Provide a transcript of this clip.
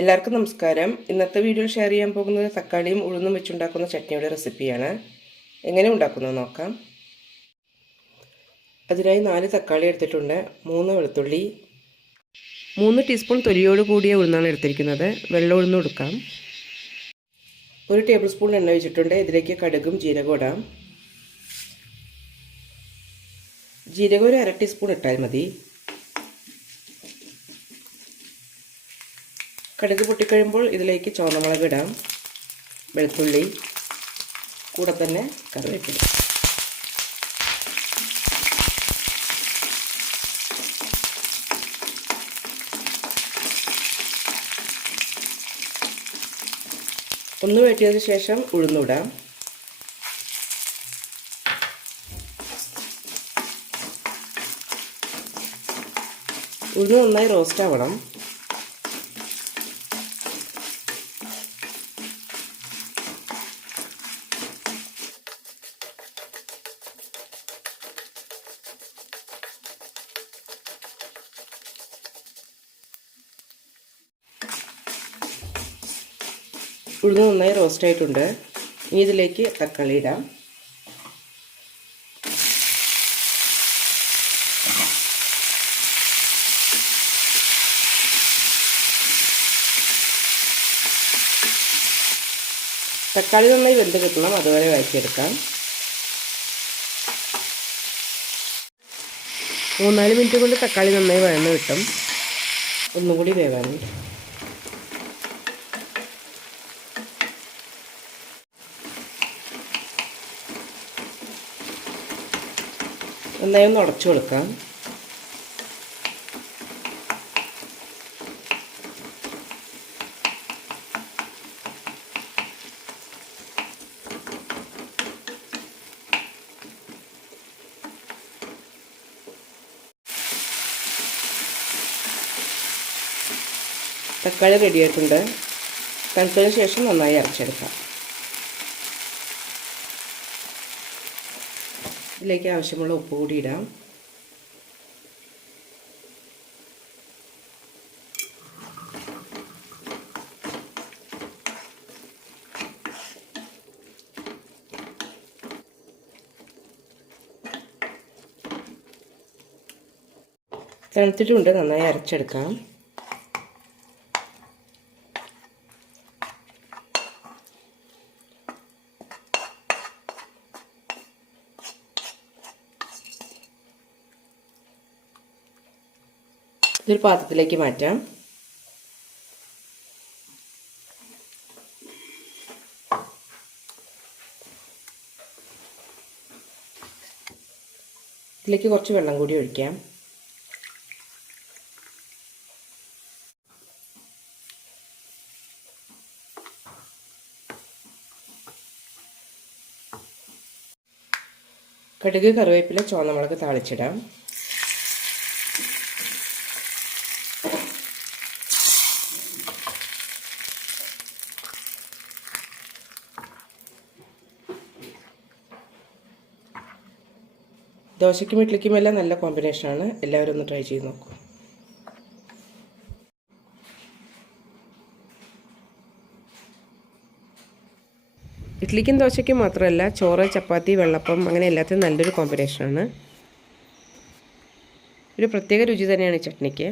എല്ലാവർക്കും നമസ്കാരം. ഇന്നത്തെ വീഡിയോയിൽ ഷെയർ ചെയ്യാൻ പോകുന്നത് തക്കാളിയും ഉഴുന്നും വെച്ചുണ്ടാക്കുന്ന ചട്നിയുടെ റെസിപ്പിയാണ് എങ്ങനെ ഉണ്ടാക്കുന്നത് നോക്കാം. അതിനായി നാല് തക്കാളി എടുത്തിട്ടുണ്ട്. മൂന്ന് വെളുത്തുള്ളി മൂന്ന് ടീസ്പൂൺ തൊലിയോട് കൂടിയ ഉഴുന്നാണ് എടുത്തിരിക്കുന്നത്. വെള്ളം ഉഴുന്ന് കൊടുക്കാം. ഒരു ടേബിൾ സ്പൂൺ എണ്ണ വെച്ചിട്ടുണ്ട് ഇതിലേക്ക് കടുകും ജീരകവും ഇടാം. ജീരകം ഒരു അര ടീസ്പൂൺ ഇട്ടാൽ മതി. കടുക് പൊട്ടിക്കഴിയുമ്പോൾ ഇതിലേക്ക് ചുവന്നമുളക് ഇടാം. വെളുത്തുള്ളി. കൂടെ തന്നെ കറിവേപ്പില. ഒന്ന് വെട്ടിയതിന് ശേഷം ഉഴുന്നിടാം ഉഴുന്ന് നന്നായി റോസ്റ്റ് ആവണം. ഉഴുന്ന് നന്നായി റോസ്റ്റ് ആയിട്ടുണ്ട്. ഇനി ഇതിലേക്ക് തക്കാളി ഇടാം. തക്കാളി നന്നായി വെന്ത് കിട്ടണം അതുവരെ വഴറ്റിയെടുക്കാം. മൂന്നാൽ മിനിറ്റ് കൊണ്ട് തക്കാളി നന്നായി വഴന്ന് കിട്ടും. ഒന്നുകൂടി വേവാനുണ്ട് നന്നായി ഒന്ന് ഉടച്ചു കൊടുക്കാം. തക്കാളി റെഡിയായിട്ടുണ്ട് തണുത്തതിന് ശേഷം നന്നായി അരച്ചെടുക്കാം. ഇതിലേക്ക് ആവശ്യമുള്ള ഉപ്പ് കൂടി ഇടാം. തണുത്തിട്ടുണ്ട് നന്നായി അരച്ചെടുക്കാം. ഇതൊരു പാത്രത്തിലേക്ക് മാറ്റാം. ഇതിലേക്ക് കുറച്ച് വെള്ളം കൂടി ഒഴിക്കാം. കടുക് കറിവേപ്പില ചുവന്നമുളക് താളിച്ചിടാം. ദോശയ്ക്കും ഇഡ്ലിക്കും എല്ലാം നല്ല കോമ്പിനേഷനാണ് എല്ലാവരും ഒന്ന് ട്രൈ ചെയ്ത് നോക്കൂ. ഇഡ്ലിക്കും ദോശയ്ക്കും മാത്രമല്ല ചോറ് ചപ്പാത്തി വെള്ളപ്പം അങ്ങനെ എല്ലാത്തിനും നല്ലൊരു കോമ്പിനേഷനാണ് ഒരു പ്രത്യേക രുചി തന്നെയാണ് ചട്നിക്ക്.